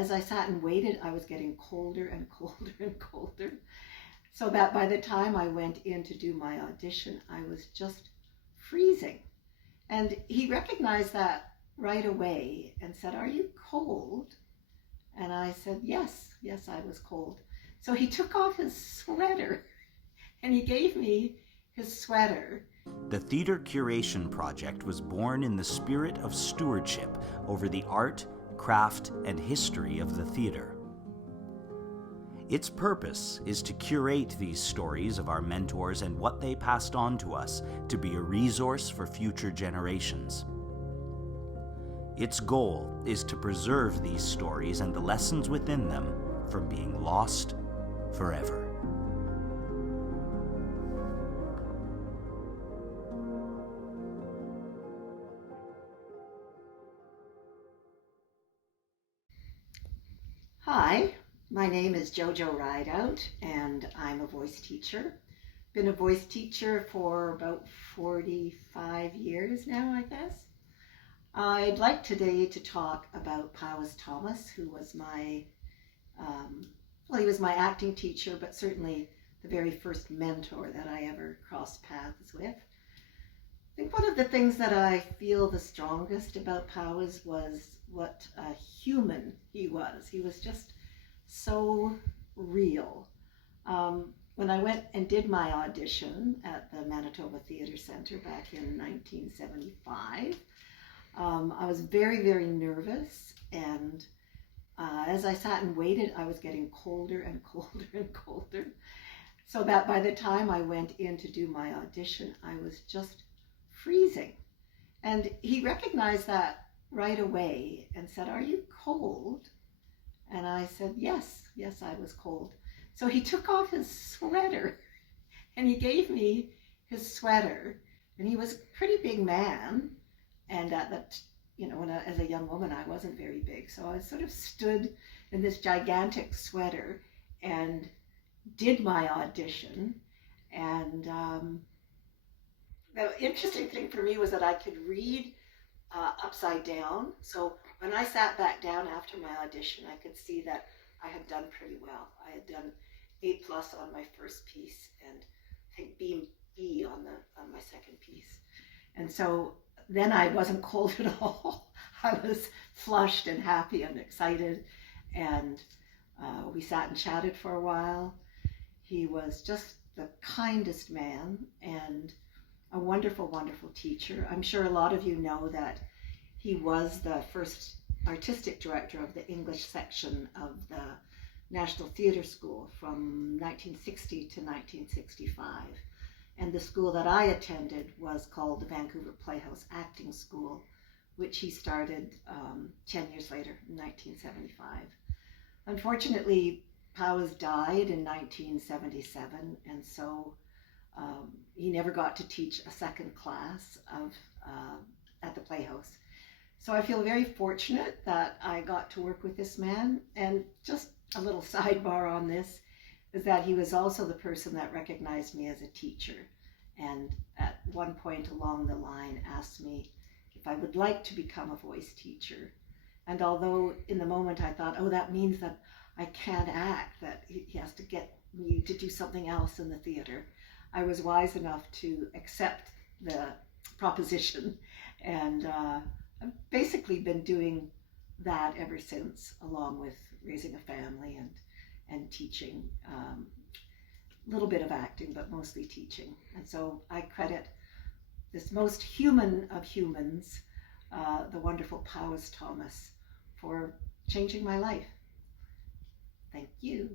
as I sat and waited, I was getting colder and colder and colder. So that by the time I went in to do my audition, I was just freezing. And he recognized that right away and said, "Are you cold?" And I said, yes, I was cold. So he took off his sweater and he gave me his sweater. The Theatre Curation Project was born in the spirit of stewardship over the art, craft, and history of the theatre. Its purpose is to curate these stories of our mentors and what they passed on to us to be a resource for future generations. Its goal is to preserve these stories and the lessons within them from being lost forever. Hi, my name is JoJo Rideout and I'm a voice teacher. Been a voice teacher for about 45 years now, I guess. I'd like today to talk about Powys Thomas, who was my, he was my acting teacher, but certainly the very first mentor that I ever crossed paths with. I think one of the things that I feel the strongest about Powys was what a human he was. He was just so real. When I went and did my audition at the Manitoba Theatre Centre back in 1975, I was very, very nervous, and as I sat and waited, I was getting colder and colder and colder. So that by the time I went in to do my audition, I was just freezing. And he recognized that right away and said, "Are you cold?" And I said, yes, I was cold. So he took off his sweater and he gave me his sweater. And he was a pretty big man. And at that, as a young woman, I wasn't very big. So I sort of stood in this gigantic sweater and did my audition. And the interesting thing for me was that I could read upside down. So when I sat back down after my audition, I could see that I had done pretty well. I had done 8+ on my first piece and I think B on my second piece. And so then I wasn't cold at all. I was flushed and happy and excited. And we sat and chatted for a while. He was just the kindest man and a wonderful, wonderful teacher. I'm sure a lot of you know that he was the first artistic director of the English section of the National Theatre School from 1960 to 1965. And the school that I attended was called the Vancouver Playhouse Acting School, which he started 10 years later, in 1975. Unfortunately, Powys died in 1977, and so he never got to teach a second class at the Playhouse. So I feel very fortunate that I got to work with this man. And just a little sidebar on this is that he was also the person that recognized me as a teacher, and at one point along the line asked me if I would like to become a voice teacher. And although in the moment I thought, oh, that means that I can't act, that he has to get me to do something else in the theater, I was wise enough to accept the proposition, and I've basically been doing that ever since, along with raising a family and teaching, a little bit of acting, but mostly teaching. And so I credit this most human of humans, the wonderful Powys Thomas, for changing my life. Thank you.